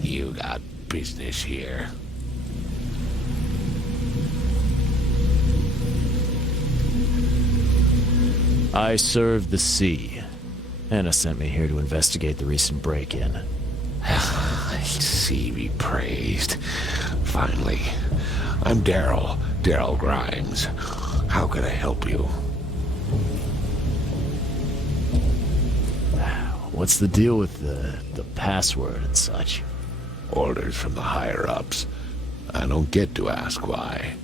You got business here. I serve the sea. Anna sent me here to investigate the recent break-in. Sea be praised. Finally. I'm Daryl Grimes. How can I help you? What's the deal with the password and such? Orders from the higher-ups. I don't get to ask why.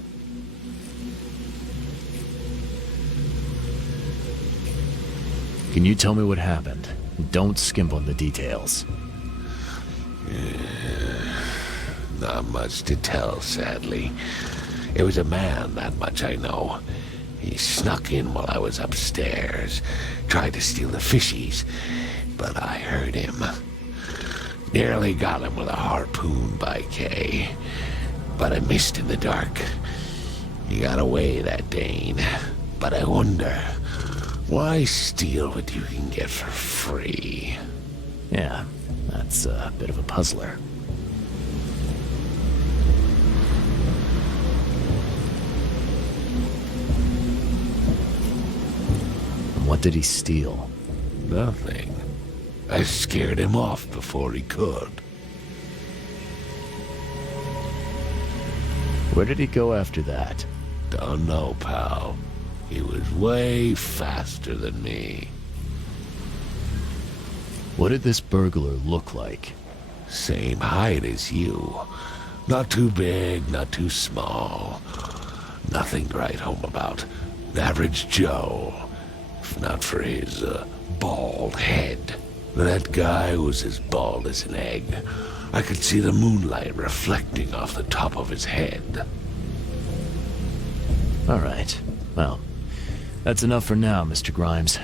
Can you tell me what happened? Don't skimp on the details. Not much to tell, sadly. It was a man, that much I know. He snuck in while I was upstairs, tried to steal the fishies, but I heard him. Nearly got him with a harpoon by Kay, but I missed in the dark. He got away, that Dane, but I wonder, why steal what you can get for free? Yeah, that's a bit of a puzzler. What did he steal? Nothing. I scared him off before he could. Where did he go after that? Don't know, pal. He was way faster than me. What did this burglar look like? Same height as you. Not too big, not too small. Nothing to write home about. Average Joe. If not for his, bald head. That guy was as bald as an egg. I could see the moonlight reflecting off the top of his head. All right. Well, that's enough for now, Mr. Grimes.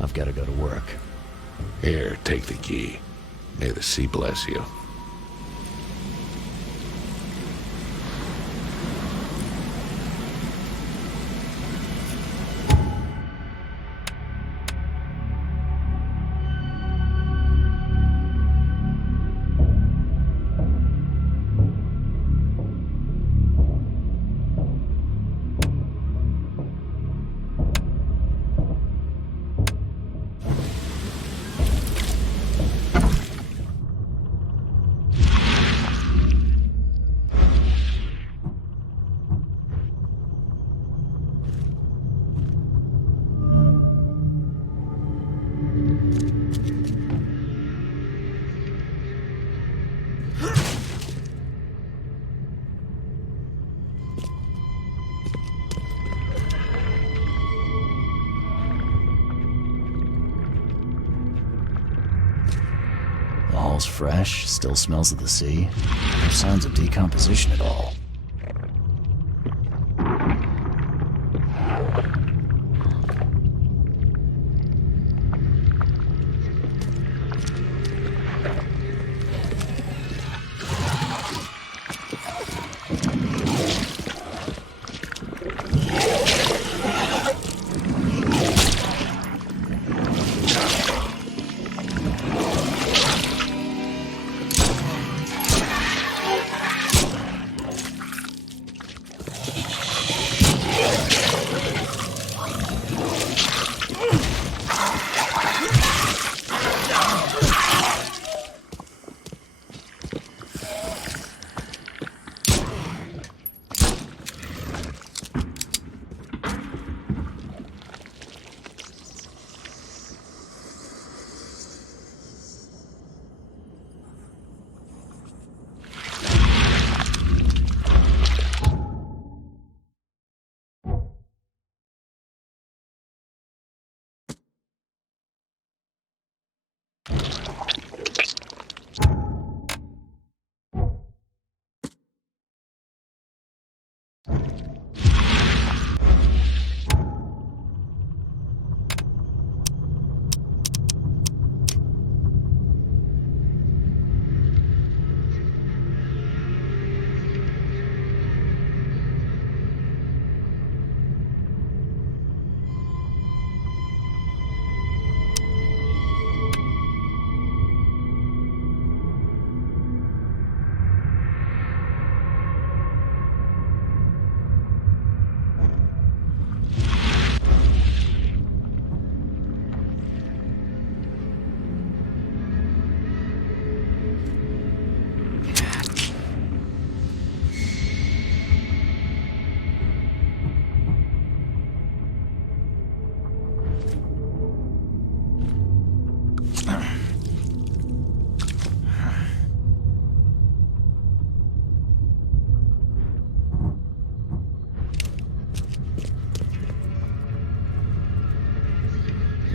I've got to go to work. Here, take the key. May the sea bless you. The hall's fresh, still smells of the sea. No signs of decomposition at all.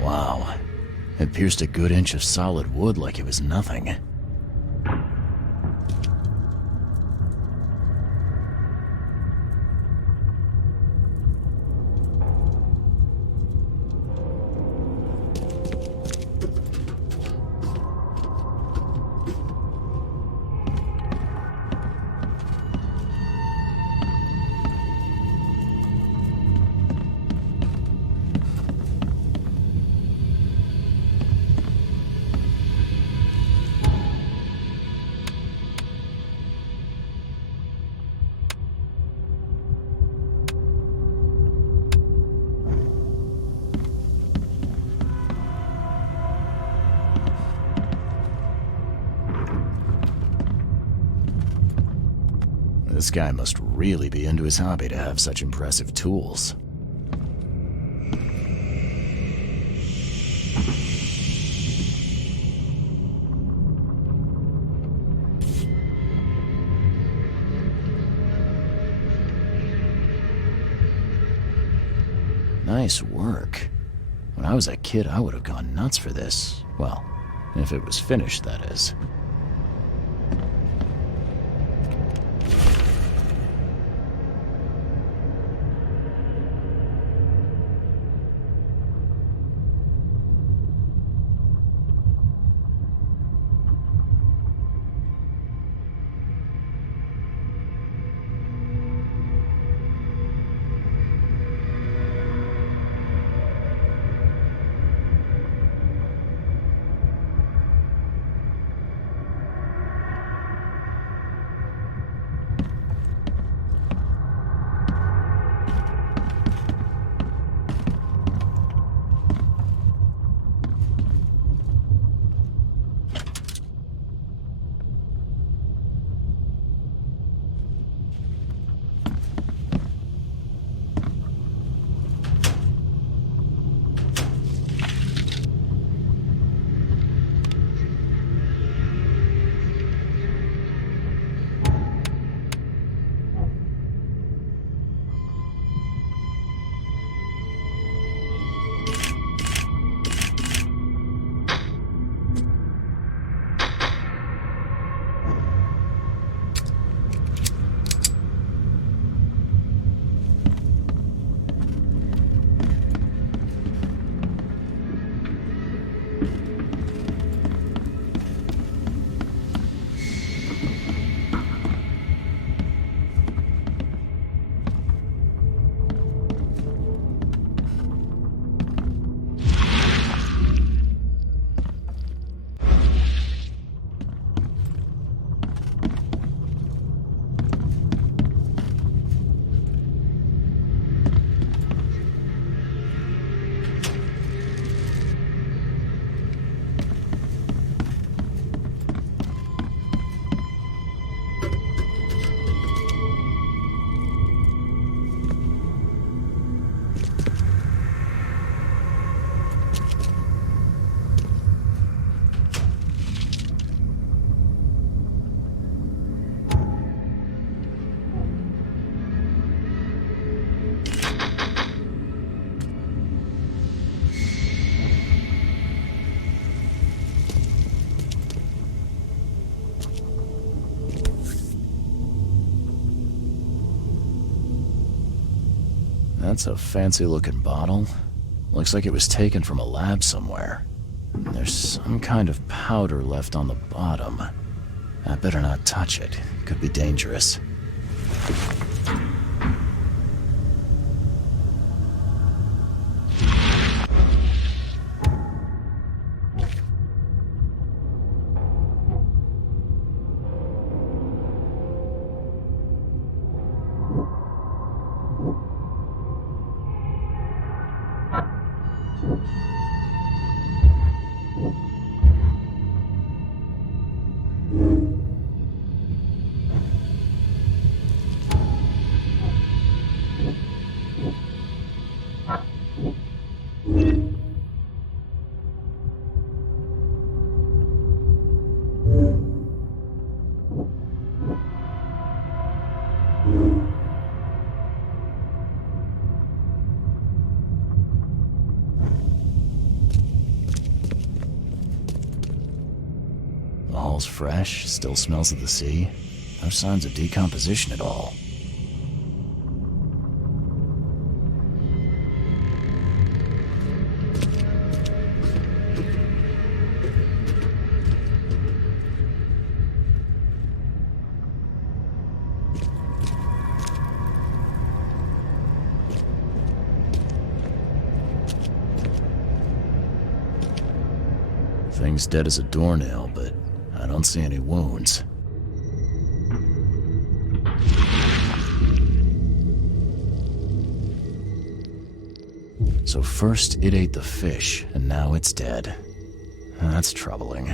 Wow. It pierced a good inch of solid wood like it was nothing. This guy must really be into his hobby to have such impressive tools. Nice work. When I was a kid, I would have gone nuts for this. Well, if it was finished, that is. That's a fancy-looking bottle. Looks like it was taken from a lab somewhere. And there's some kind of powder left on the bottom. I better not touch it. Could be dangerous. The hall's fresh, still smells of the sea. No signs of decomposition at all. Thing's dead as a doornail, but I don't see any wounds. So first it ate the fish, and now it's dead. That's troubling.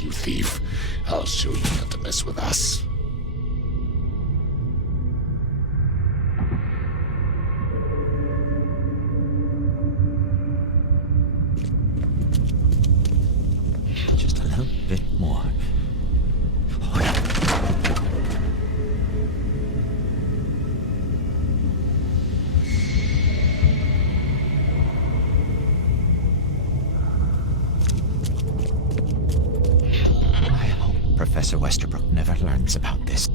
You thief. I'll show you not to mess with us. Just a little bit more. Oh, yeah. Professor Westerbrook never learns about this.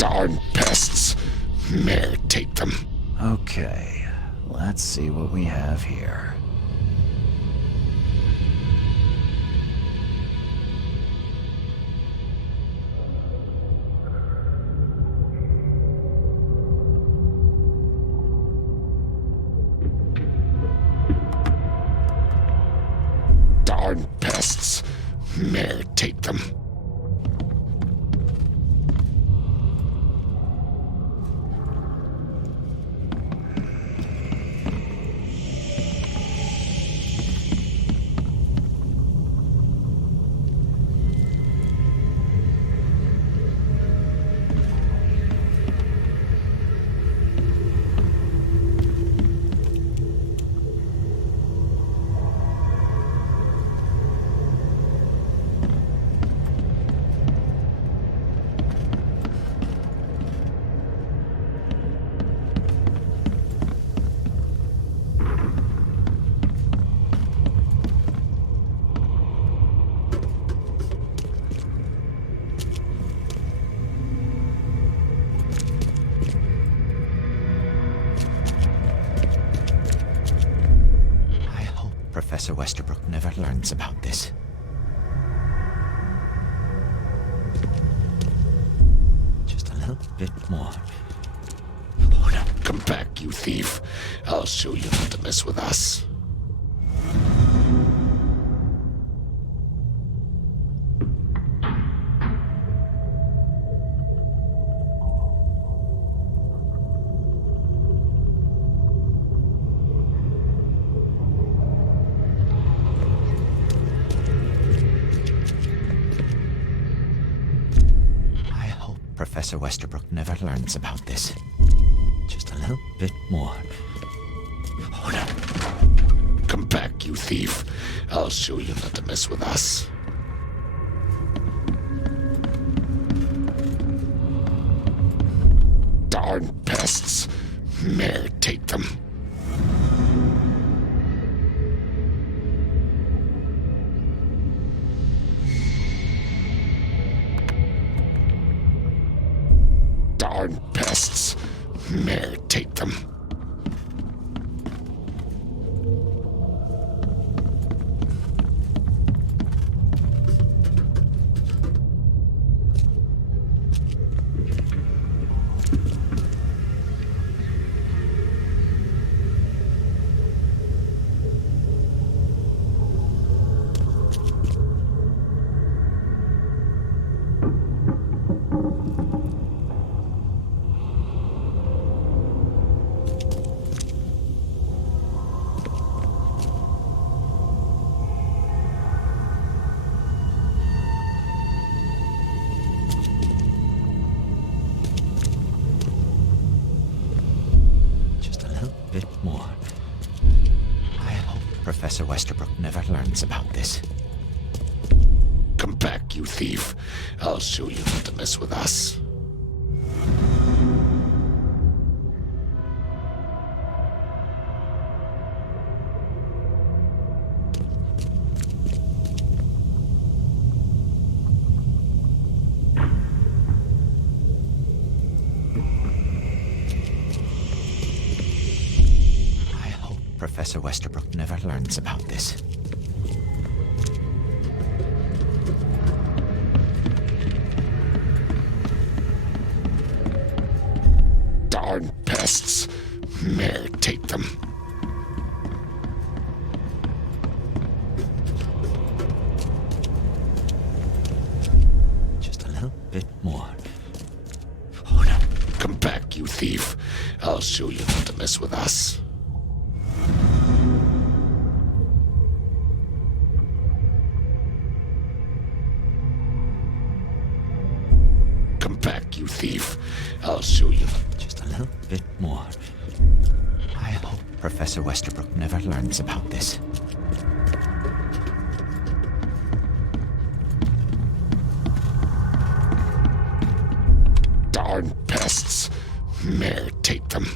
Darn pests. Mayor, take them. Okay, let's see what we have here. Darn pests. Mayor, take them. Professor Westerbrook never learns about this. Just a little bit more. Oh no. Come back, you thief. I'll show you not to mess with us. Professor Westerbrook never learns about this. Just a little bit more. Oh no. Come back, you thief. I'll show you not to mess with us. Darn pests. Mayor, take them. Darn pests. Mayor, take them. Professor Westerbrook never learns about this. Come back, you thief. I'll show you not to mess with us. Professor Westerbrook never learns about this. Darn pests. Mayor, take them. Just a little bit more. Oh no. Come back, you thief. I'll show you not to mess with us. Come back, you thief. I'll show you. Just a little bit more. I hope Professor Westerbrook never learns about this. Darn pests. Mayor, take them.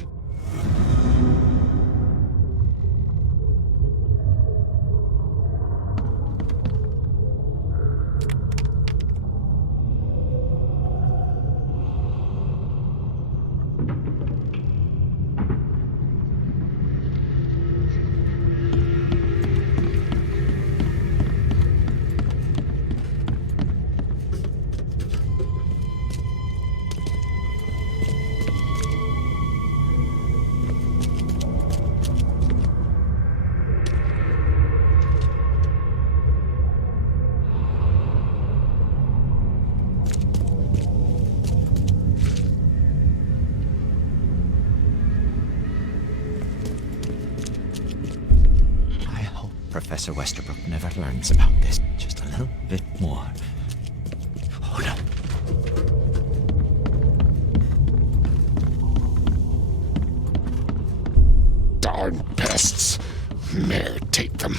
Professor Westerbrook never learns about this. Just a little bit more. Oh no. Darn pests. Mayor, take them.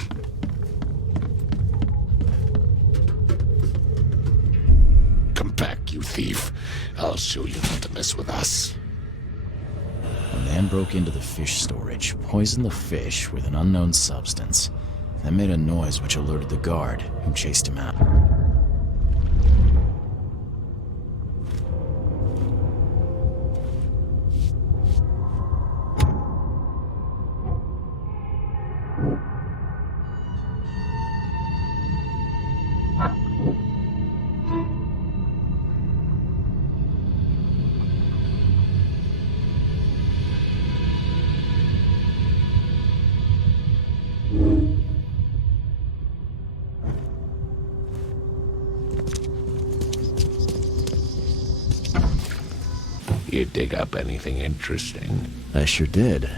Come back, you thief. I'll show you not to mess with us. A man broke into the fish storage, poisoned the fish with an unknown substance, then made a noise which alerted the guard, who chased him out. You dig up anything interesting? I sure did.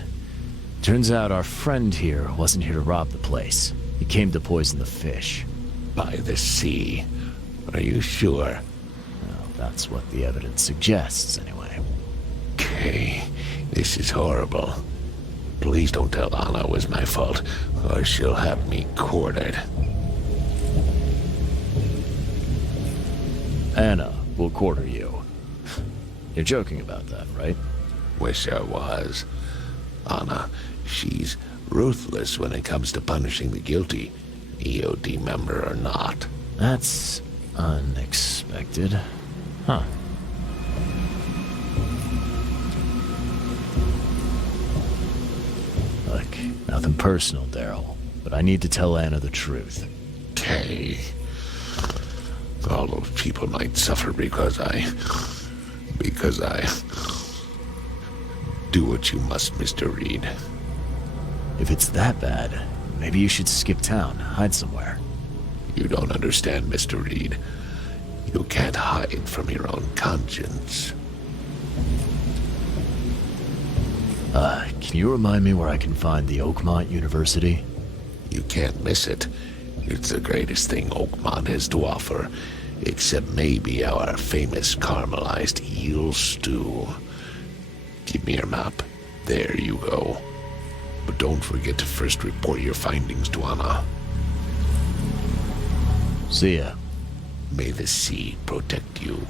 Turns out our friend here wasn't here to rob the place. He came to poison the fish. By the sea. Are you sure? Well, that's what the evidence suggests, anyway. Okay, this is horrible. Please don't tell Anna it was my fault, or she'll have me quartered. Anna will quarter you. You're joking about that, right? Wish I was. Anna, she's ruthless when it comes to punishing the guilty, EOD member or not. That's unexpected. Huh. Look, nothing personal, Daryl, but I need to tell Anna the truth. Okay. All those people might suffer because I do what you must, Mr. Reed. If it's that bad, maybe you should skip town, hide somewhere. You don't understand, Mr. Reed. You can't hide from your own conscience. Can you remind me where I can find the Oakmont University? You can't miss it. It's the greatest thing Oakmont has to offer, except maybe our famous caramelized eel stew. Give me your map. There you go. But don't forget to first report your findings to Anna. See ya. May the sea protect you.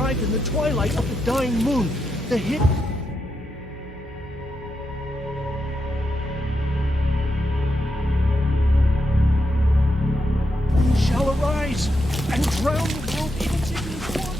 described in the twilight of the dying moon. The hit... shall arise and drown the world in its ignorant water.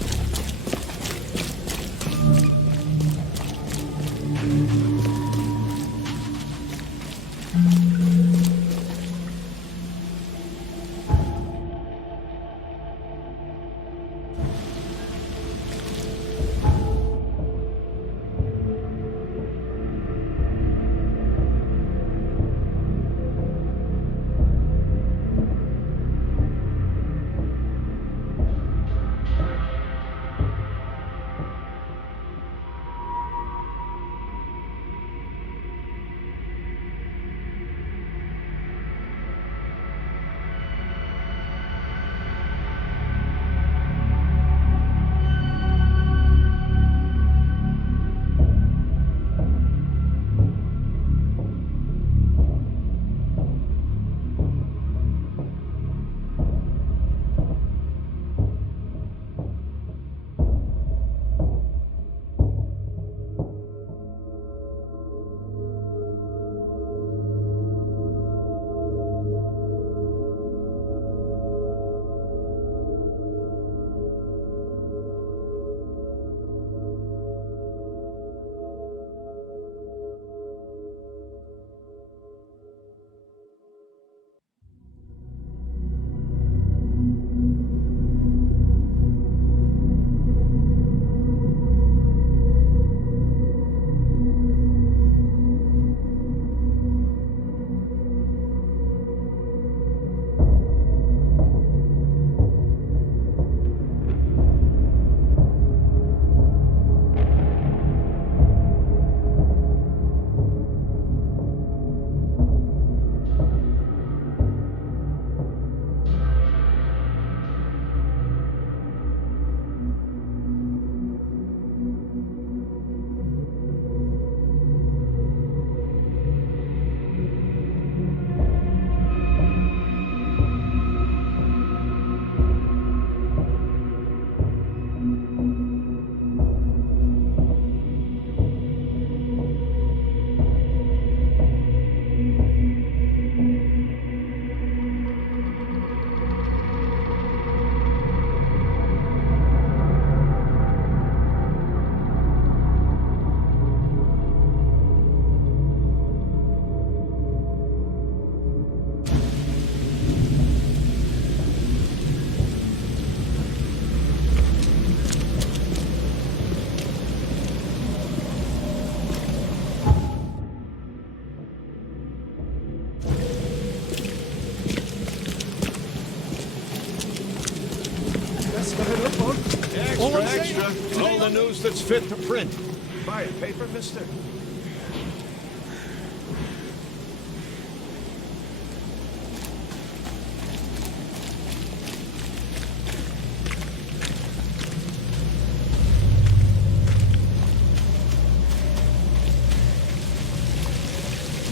Extra. All the news that's fit to print. Buy a paper, mister?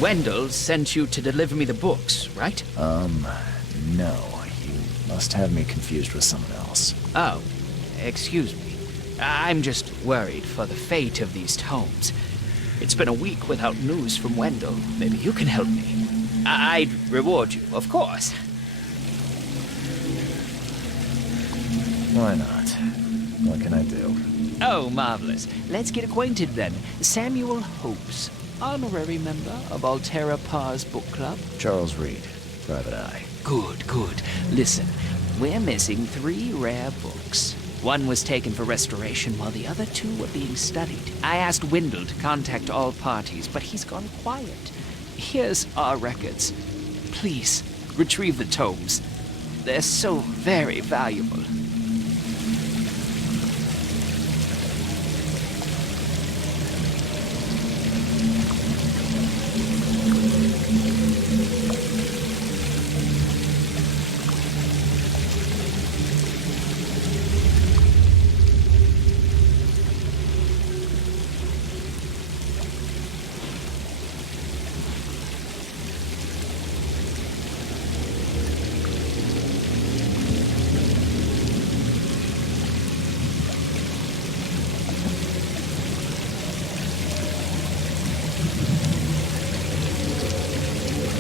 Wendell sent you to deliver me the books, right? No. You must have me confused with someone else. Oh, excuse me. I'm just worried for the fate of these tomes. It's been a week without news from Wendell. Maybe you can help me. I'd reward you, of course. Why not? What can I do? Oh, marvelous. Let's get acquainted then. Samuel Hopes, honorary member of Altera Pars Book Club. Charles Reed, Private Eye. Good, good. Listen, we're missing 3 rare books. One was taken for restoration while the other 2 were being studied. I asked Wendell to contact all parties, but he's gone quiet. Here's our records. Please, retrieve the tomes. They're so very valuable.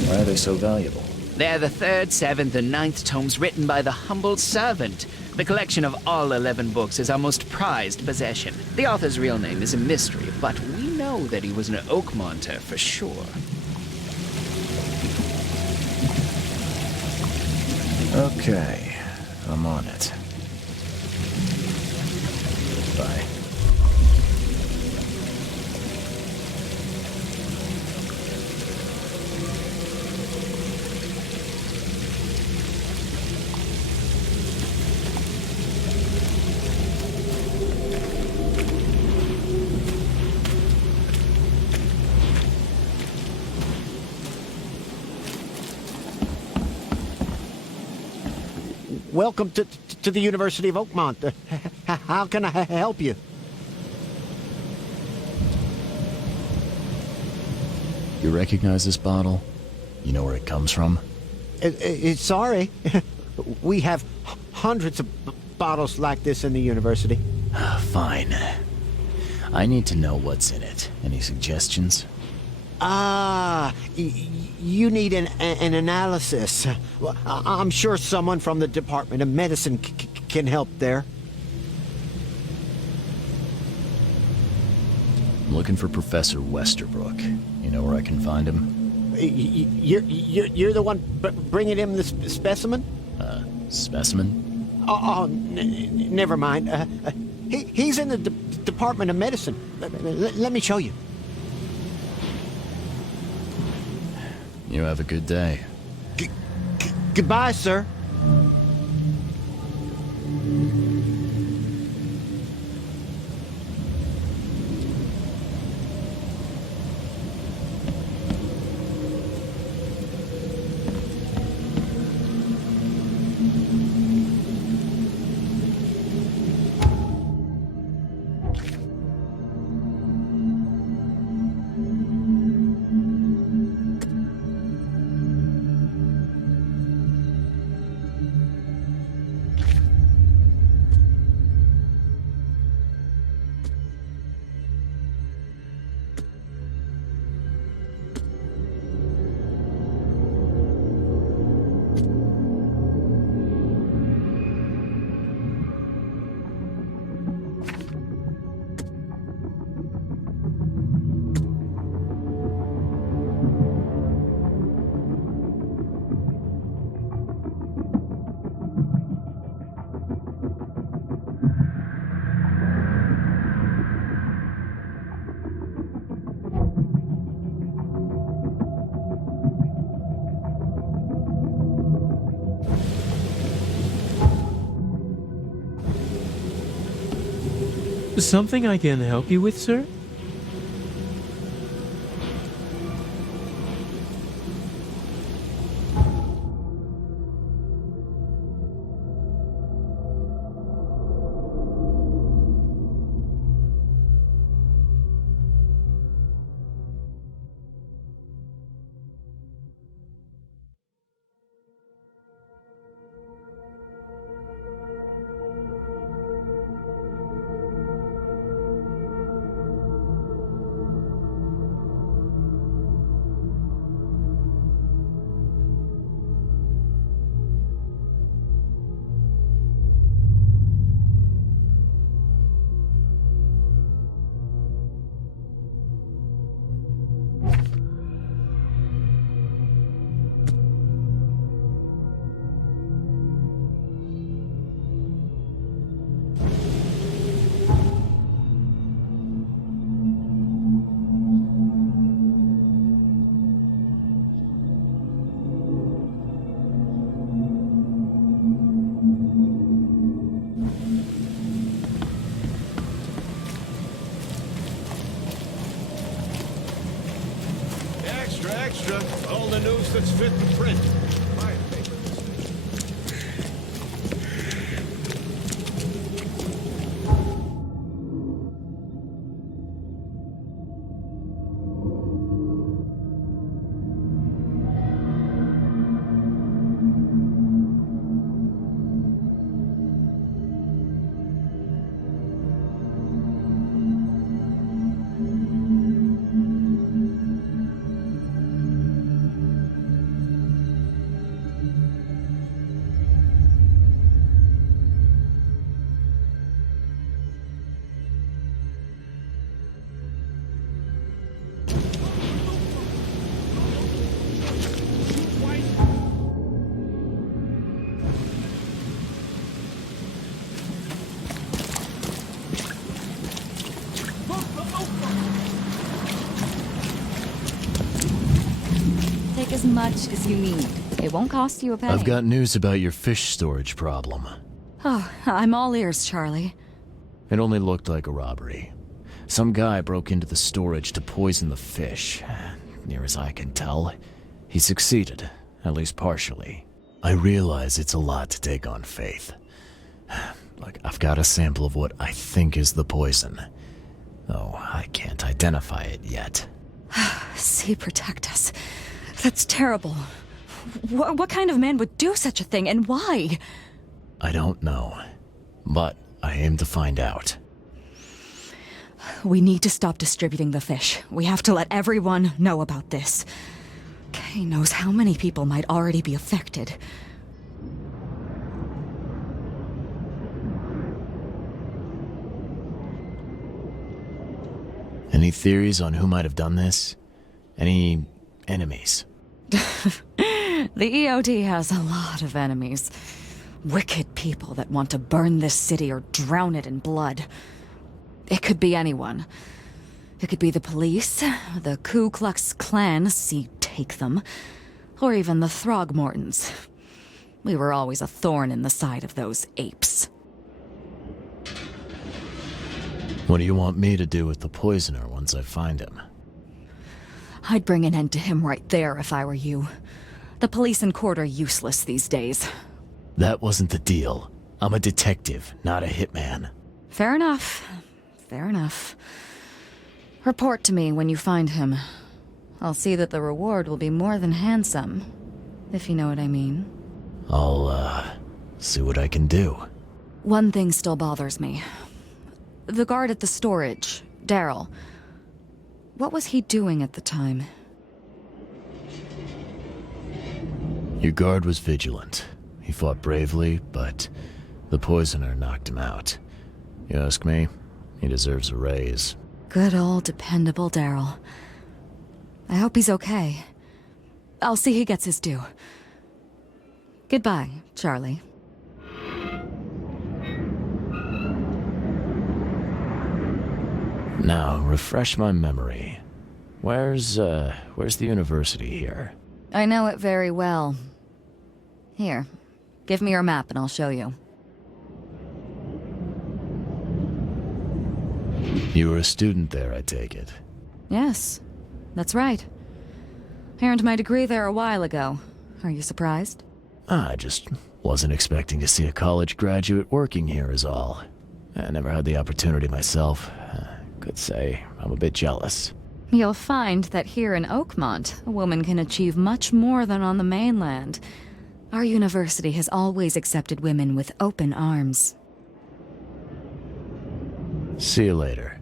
Why are they so valuable? They're the 3rd, 7th, and 9th tomes written by the humble servant. The collection of all 11 books is our most prized possession. The author's real name is a mystery, but we know that he was an Oakmonter for sure. Okay, I'm on it. Bye. Welcome to the University of Oakmont. How can I help you? You recognize this bottle? You know where it comes from? Sorry. We have hundreds of bottles like this in the university. Fine. I need to know what's in it. Any suggestions? You need an analysis. Well, I'm sure someone from the Department of Medicine can help there. I'm looking for Professor Westerbrook. You know where I can find him? You're the one bringing him the specimen? Specimen? Never mind. He's in the Department of Medicine. Let me show you. You have a good day. Goodbye, sir. Something I can help you with, sir? Extra. All the news that's fit to print. Buy a paper, mister. take as much as you need. It won't cost you a penny. I've got news about your fish storage problem. Oh, I'm all ears, Charlie. It only looked like a robbery. Some guy broke into the storage to poison the fish. Near as I can tell, he succeeded, at least partially. I realize it's a lot to take on faith. Look, I've got a sample of what I think is the poison, though I can't identify it yet. See, protect us. That's terrible. What kind of man would do such a thing, and why? I don't know, but I aim to find out. We need to stop distributing the fish. We have to let everyone know about this. Kay knows how many people might already be affected. Any theories on who might have done this? Any enemies? The EOD has a lot of enemies. Wicked people that want to burn this city or drown it in blood. It could be anyone. It could be the police, the Ku Klux Klan, see, take them, or even the Throgmortons. We were always a thorn in the side of those apes. What do you want me to do with the poisoner once I find him? I'd bring an end to him right there if I were you. The police and court are useless these days. That wasn't the deal. I'm a detective, not a hitman. Fair enough. Fair enough. Report to me when you find him. I'll see that the reward will be more than handsome, if you know what I mean. I'll, see what I can do. One thing still bothers me. The guard at the storage, Daryl. What was he doing at the time? Your guard was vigilant. He fought bravely, but the poisoner knocked him out. You ask me, he deserves a raise. Good old dependable Daryl. I hope he's okay. I'll see he gets his due. Goodbye, Charlie. Now, refresh my memory. Where's the university here? I know it very well. Here, give me your map and I'll show you. You were a student there, I take it. Yes, that's right. I earned my degree there a while ago. Are you surprised? I just wasn't expecting to see a college graduate working here is all. I never had the opportunity myself. Could say I'm a bit jealous. You'll find that here in Oakmont, a woman can achieve much more than on the mainland. Our university has always accepted women with open arms. See you later.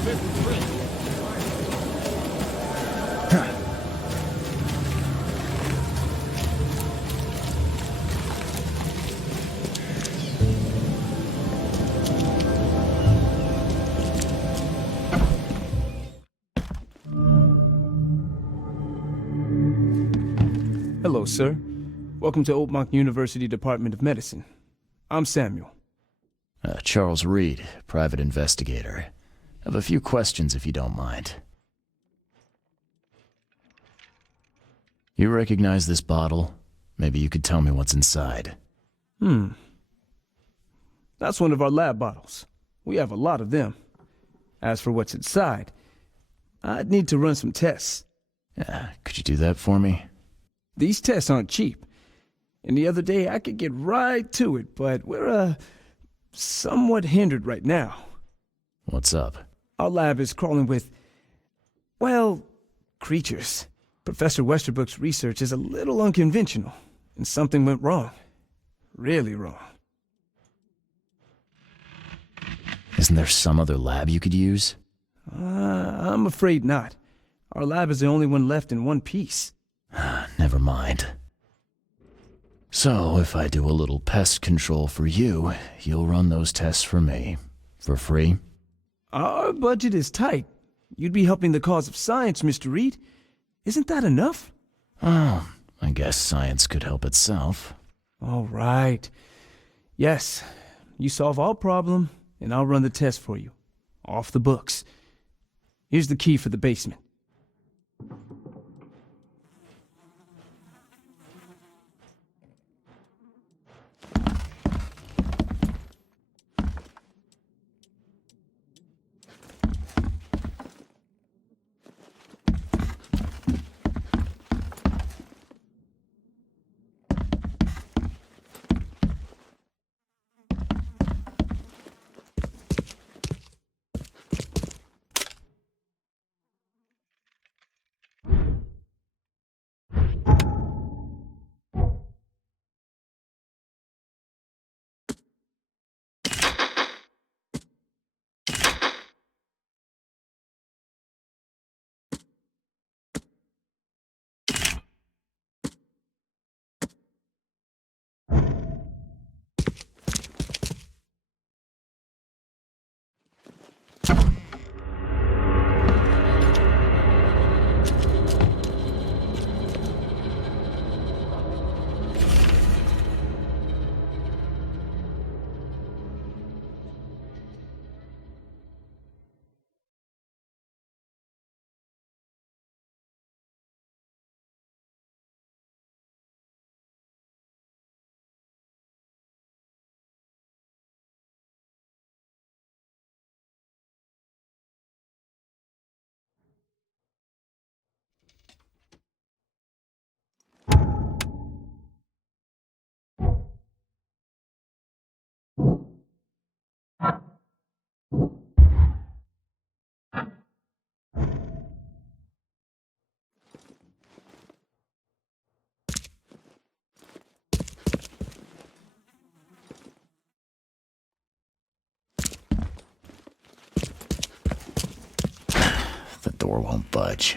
fit to print. Hello, sir. Welcome to Oakmont University Department of Medicine. I'm Samuel. Charles Reed, private investigator. Have a few questions if you don't mind. You recognize this bottle? Maybe you could tell me what's inside. That's one of our lab bottles. We have a lot of them. As for what's inside, I'd need to run some tests. Could you do that for me? These tests aren't cheap. And the other day I could get right to it, but we're, somewhat hindered right now. What's up? Our lab is crawling with, well, creatures. Professor Westerbrook's research is a little unconventional, and something went wrong. Really wrong. Isn't there some other lab you could use? I'm afraid not. Our lab is the only one left in one piece. Never mind. So, if I do a little pest control for you, you'll run those tests for me. For free? Our budget is tight. You'd be helping the cause of science, Mr. Reed. Isn't that enough? Oh, I guess science could help itself. All right. Yes, you solve our problem, and I'll run the test for you. Off the books. Here's the key for the basement. The door won't budge.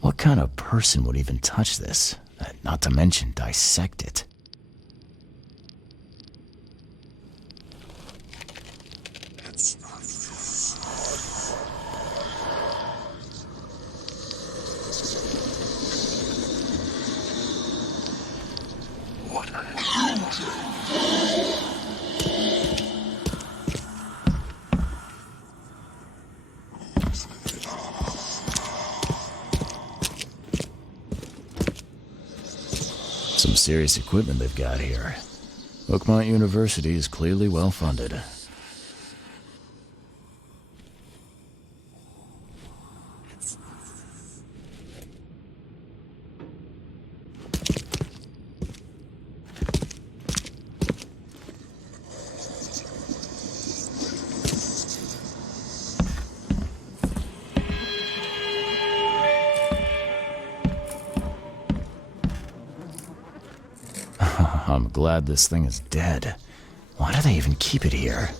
What kind of person would even touch this? Not to mention dissect it. Some serious equipment they've got here. Oakmont University is clearly well funded. I'm glad this thing is dead. Why do they even keep it here?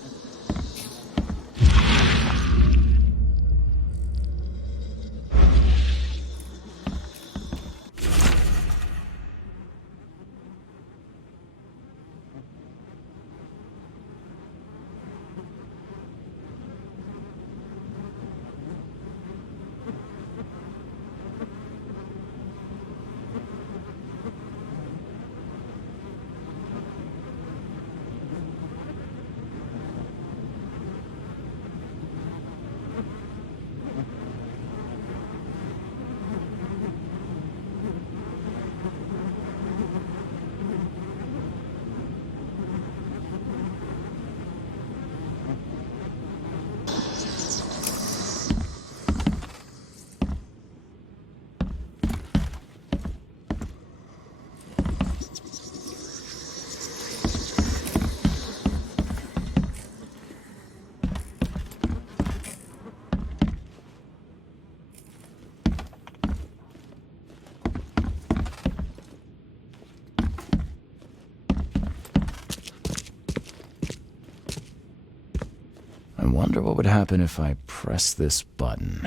I wonder what would happen if I press this button.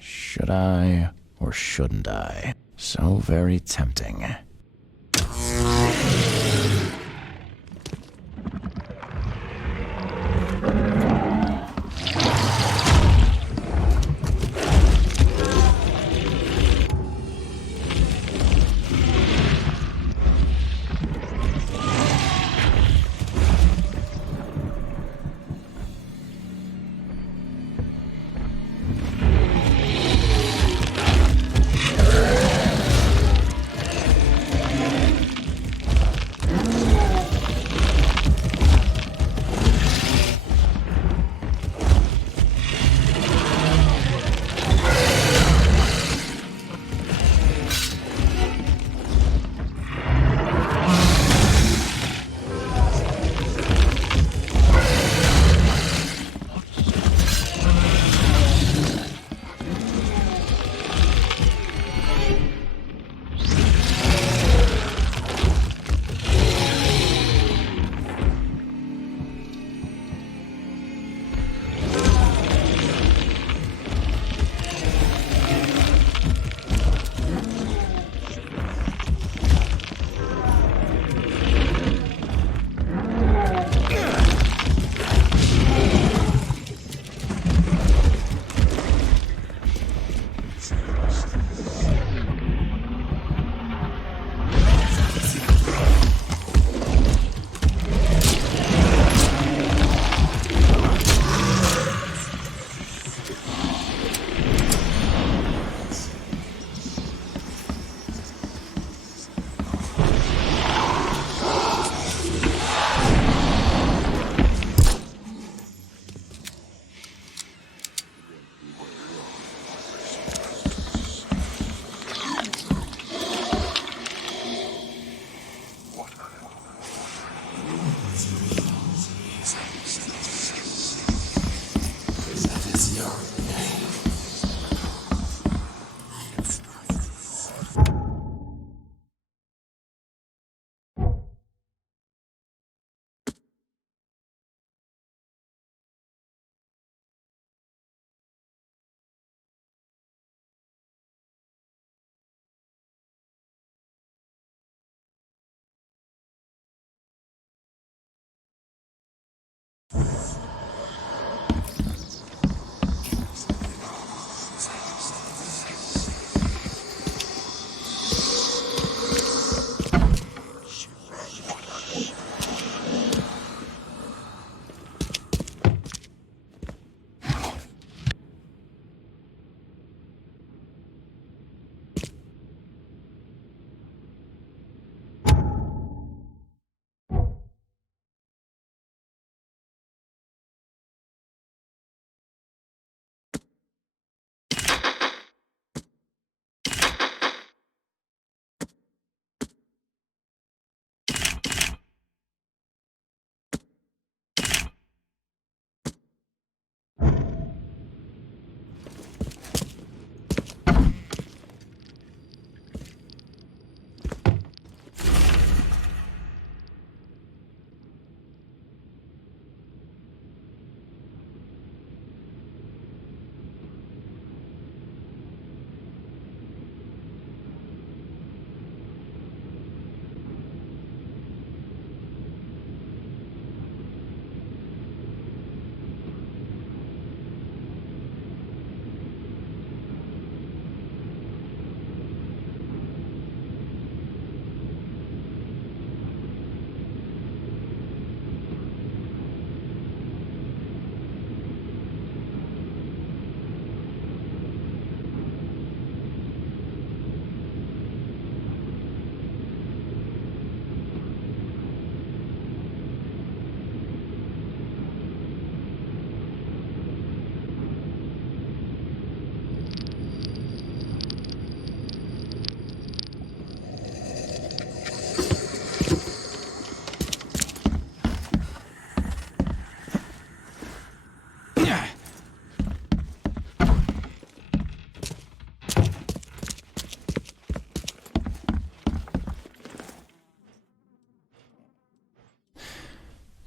Should I or shouldn't I? So very tempting.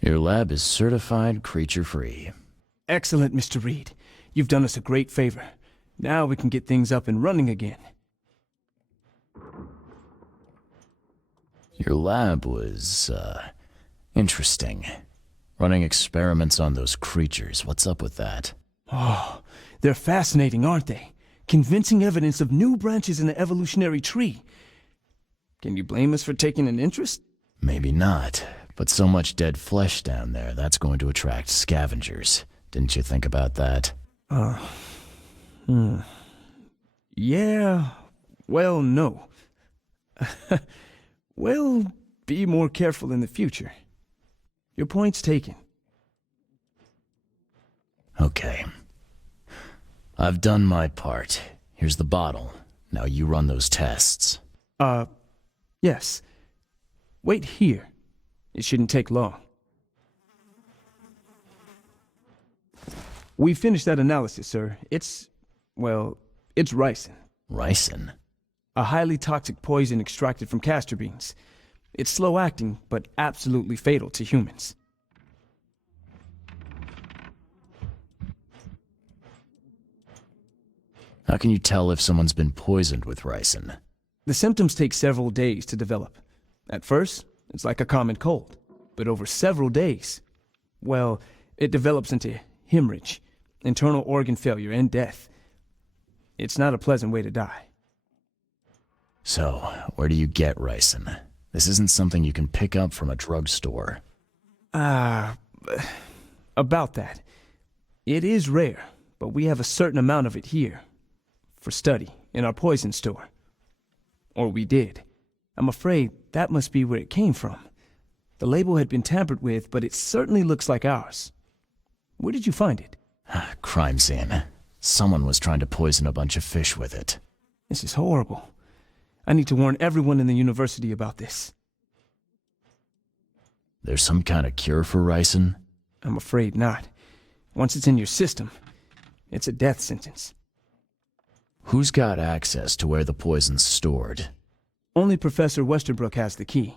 Your lab is certified creature-free. Excellent, Mr. Reed. You've done us a great favor. Now we can get things up and running again. Your lab was, interesting. Running experiments on those creatures. What's up with that? Oh, they're fascinating, aren't they? Convincing evidence of new branches in the evolutionary tree. Can you blame us for taking an interest? Maybe not, but so much dead flesh down there, that's going to attract scavengers. Didn't you think about that? Yeah, well, no. Well, be more careful in the future. Your point's taken. Okay. I've done my part. Here's the bottle. Now you run those tests. Yes. Wait here. It shouldn't take long. We finished that analysis, sir. It's ricin. Ricin? A highly toxic poison extracted from castor beans. It's slow-acting, but absolutely fatal to humans. How can you tell if someone's been poisoned with ricin? The symptoms take several days to develop. At first, it's like a common cold. But over several days, well, it develops into hemorrhage, internal organ failure, and death. It's not a pleasant way to die. So, where do you get ricin? This isn't something you can pick up from a drugstore. About that. It is rare, but we have a certain amount of it here. For study, in our poison store. Or we did. I'm afraid that must be where it came from. The label had been tampered with, but it certainly looks like ours. Where did you find it? Crime scene. Someone was trying to poison a bunch of fish with it. This is horrible. I need to warn everyone in the university about this. There's some kind of cure for ricin? I'm afraid not. Once it's in your system, it's a death sentence. Who's got access to where the poison's stored? Only Professor Westerbrook has the key.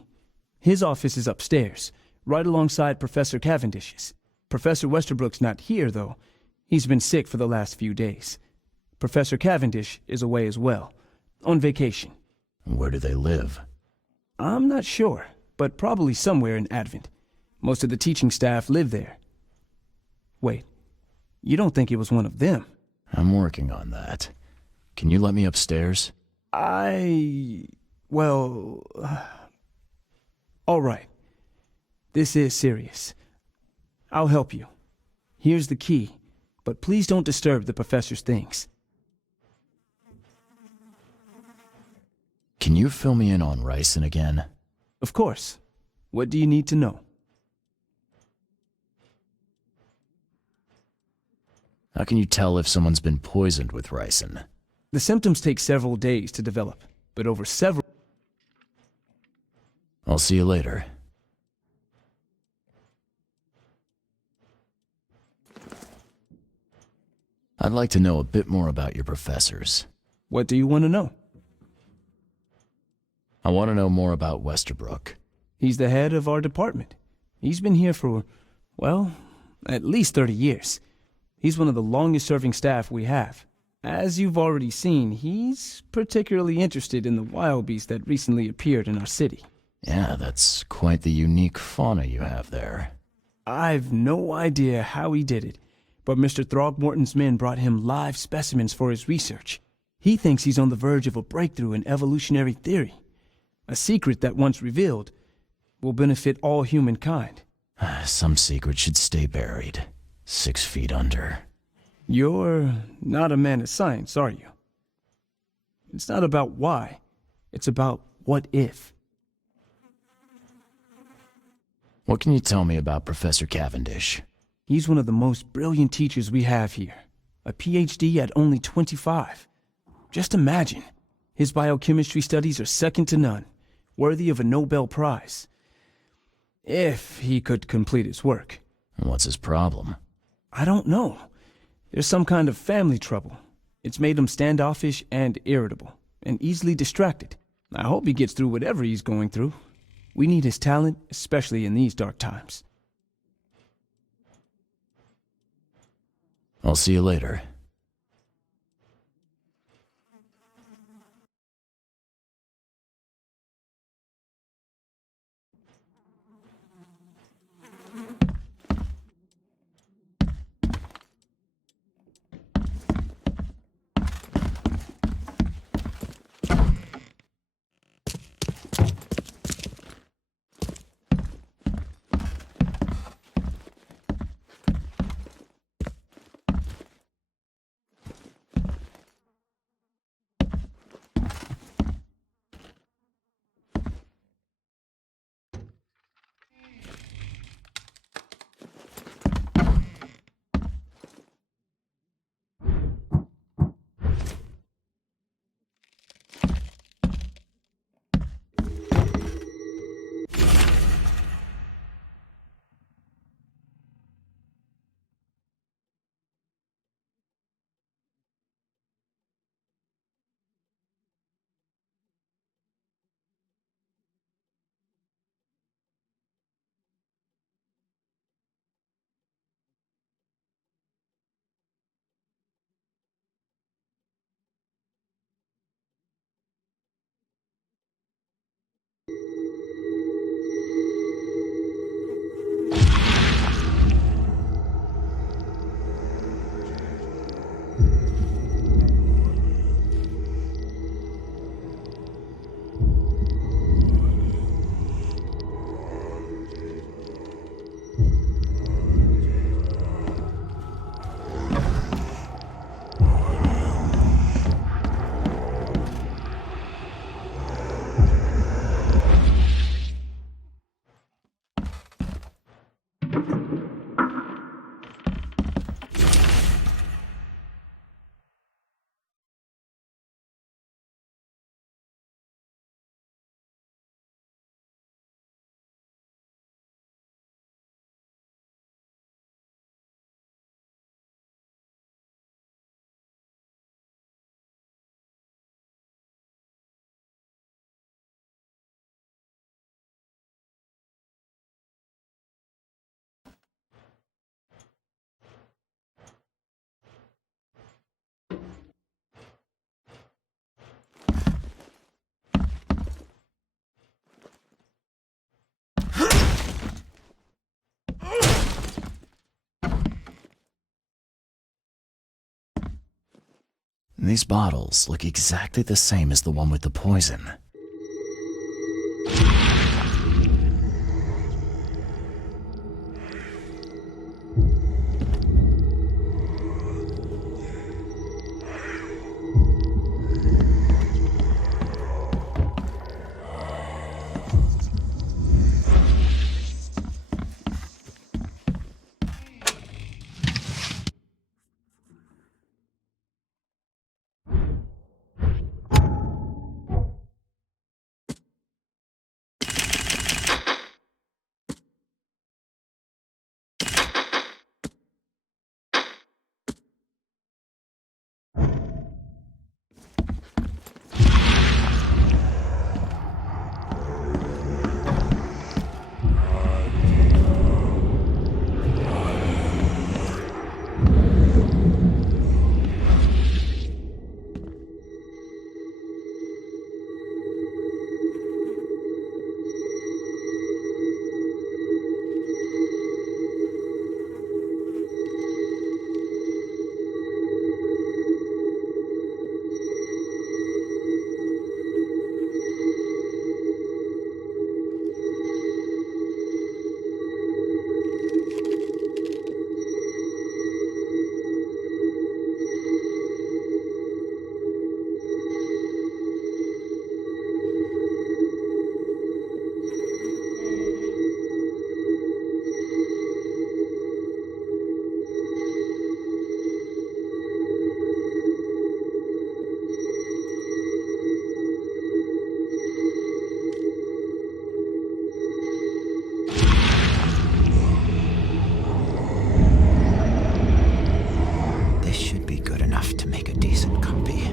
His office is upstairs, right alongside Professor Cavendish's. Professor Westerbrook's not here, though. He's been sick for the last few days. Professor Cavendish is away as well, on vacation. Where do they live? I'm not sure, but probably somewhere in Advent. Most of the teaching staff live there. Wait, you don't think it was one of them? I'm working on that. Can you let me upstairs? Well... all right. This is serious. I'll help you. Here's the key, but please don't disturb the professor's things. Can you fill me in on Ryson again? Of course. What do you need to know? How can you tell if someone's been poisoned with Ryson? The symptoms take several days to develop, but over several... I'll see you later. I'd like to know a bit more about your professors. What do you want to know? I want to know more about Westerbrook. He's the head of our department. He's been here for, well, at least 30 years. He's one of the longest-serving staff we have. As you've already seen, he's particularly interested in the wild beast that recently appeared in our city. Yeah, that's quite the unique fauna you have there. I've no idea how he did it, but Mr. Throgmorton's men brought him live specimens for his research. He thinks he's on the verge of a breakthrough in evolutionary theory. A secret that, once revealed, will benefit all humankind. Some secret should stay buried, 6 feet under. You're not a man of science, are you? It's not about why. It's about what if. What can you tell me about Professor Cavendish? He's one of the most brilliant teachers we have here. A PhD at only 25. Just imagine. His biochemistry studies are second to none, worthy of a Nobel Prize. If he could complete his work. What's his problem? I don't know. There's some kind of family trouble. It's made him standoffish and irritable, and easily distracted. I hope he gets through whatever he's going through. We need his talent, especially in these dark times. I'll see you later. These bottles look exactly the same as the one with the poison. This should be good enough to make a decent copy.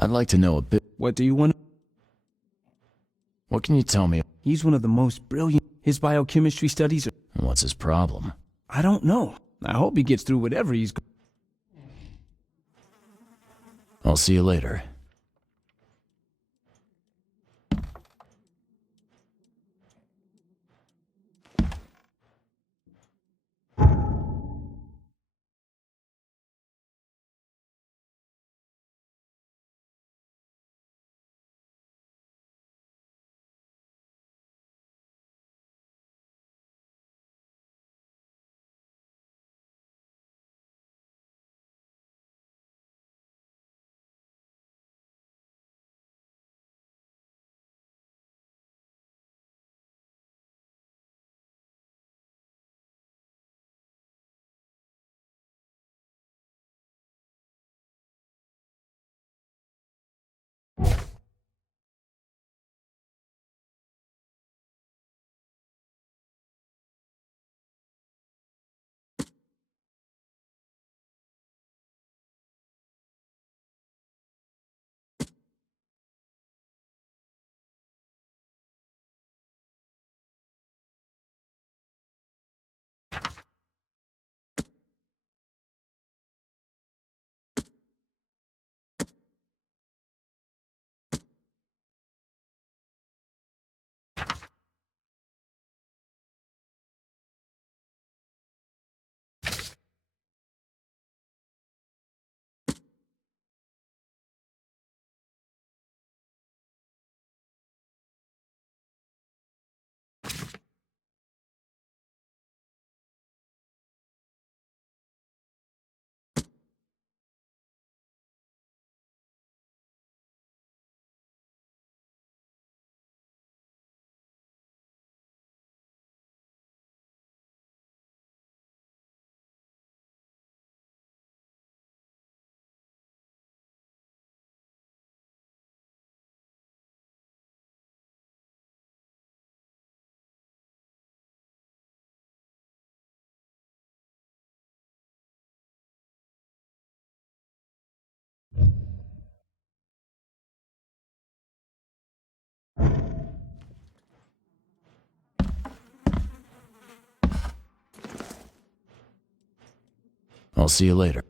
I'd like to know a bit. What do you want? What can you tell me? He's one of the most brilliant. His biochemistry studies are... And what's his problem? I don't know. I hope he gets through whatever he's... I'll see you later. I'll see you later.